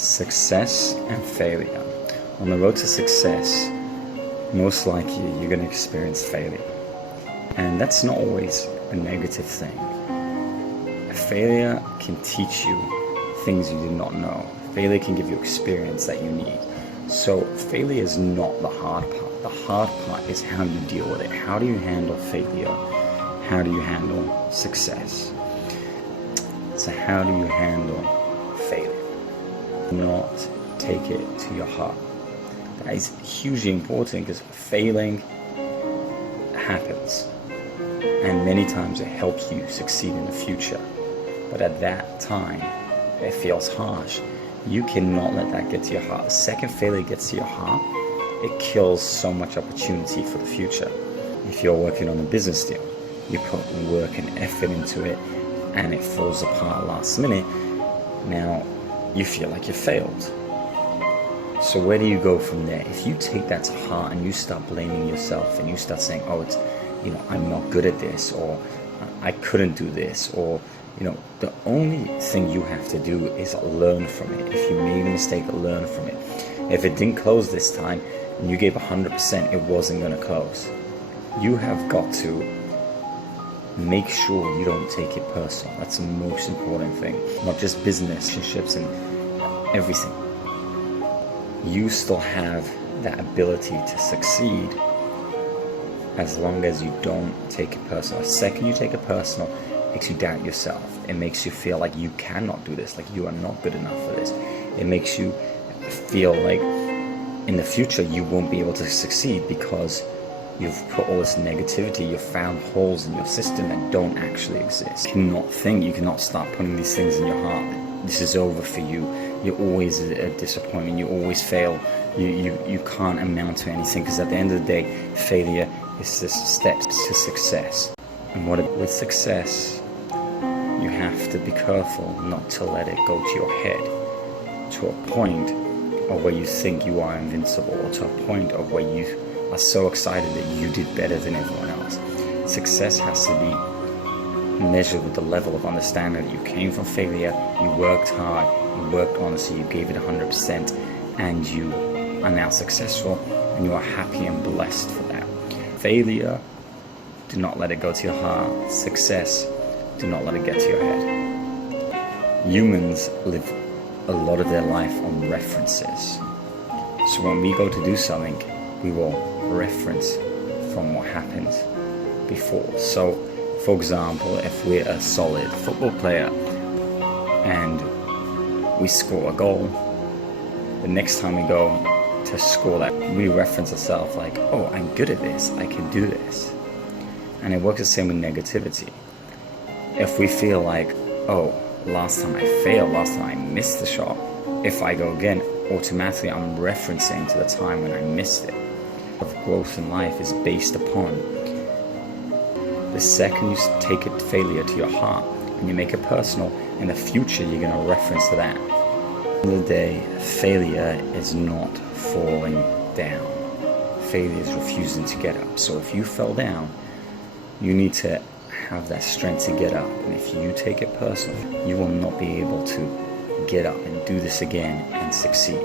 Success and failure. On the road to success, most likely you're going to experience failure. And that's not always a negative thing. A failure can teach you things you did not know. Failure can give you experience that you need. So failure is not the hard part. The hard part is how you deal with it. How do you handle failure? How do you handle success? So how do you handle failure? Not take it to your heart. That is hugely important because failing happens, and many times it helps you succeed in the future. But at that time, it feels harsh. You cannot let that get to your heart. The second failure gets to your heart, it kills so much opportunity for the future. If you're working on a business deal, you put work and effort into it, and it falls apart last minute. Now, you feel like you failed. So where do you go from there? If you take that to heart and you start blaming yourself and you start saying, oh, it's, I'm not good at this, or I couldn't do this, or, the only thing you have to do is learn from it. If you made a mistake, learn from it. If it didn't close this time and you gave 100%, it wasn't going to close. You have got to make sure you don't take it personal. That's the most important thing. Not just business, relationships, and everything. You still have that ability to succeed as long as you don't take it personal. The second you take it personal, it makes you doubt yourself. It makes you feel like you cannot do this, like you are not good enough for this. It makes you feel like in the future you won't be able to succeed because you've put all this negativity, you've found holes in your system that don't actually exist. You cannot start putting these things in your heart. This is over for you. You're always a disappointment. You always fail. You can't amount to anything, because at the end of the day, failure is the steps to success. And with success, you have to be careful not to let it go to your head, to a point of where you think you are invincible, or to a point of where you are so excited that you did better than everyone else. Success has to be measured with the level of understanding that you came from failure, you worked hard, you worked honestly, you gave it 100%, and you are now successful, and you are happy and blessed for that. Failure, do not let it go to your heart. Success, do not let it get to your head. Humans live a lot of their life on references. So when we go to do something, we will reference from what happened before. So, for example, if we're a solid football player and we score a goal, the next time we go to score that, we reference ourselves like, oh, I'm good at this, I can do this. And it works the same with negativity. If we feel like, oh, last time I failed, last time I missed the shot, if I go again, automatically I'm referencing to the time when I missed it. Of growth in life is based upon the second you take a failure to your heart and you make it personal, in the future you're going to reference to that. At the end of the day, failure is not falling down. Failure is refusing to get up. So if you fell down, you need to have that strength to get up. And if you take it personal, you will not be able to get up and do this again and succeed.